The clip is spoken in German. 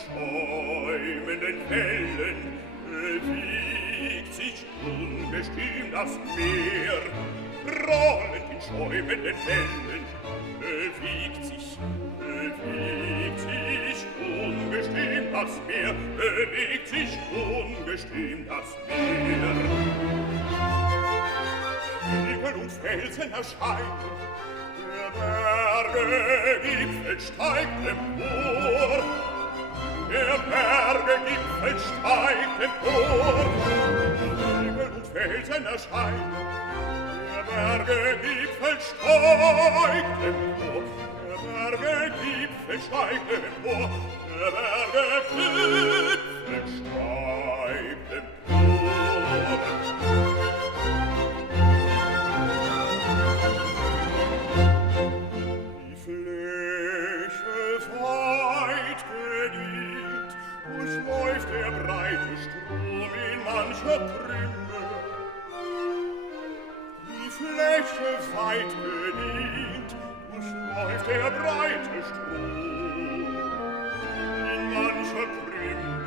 schäumenden Wellen bewegt sich unbestimmt das Meer. Rollend in schäumenden Wellen bewegt sich unbestimmt das Meer, bewegt sich unbestimmt das Meer. Hügel und Felsen erscheinen, der Berge Gipfel steigt empor, der Berge Gipfel steigt empor. Hügel und Felsen erscheinen, der Berge Gipfel steigt empor, der Berge Gipfel steigt empor, der Berge Gipfel steigt empor. Die Fläche weit gedient, durchläuft der breite Strom in mancher Trimme. Die Fläche weit gedient, durchläuft der breite Strom in mancher Trimme.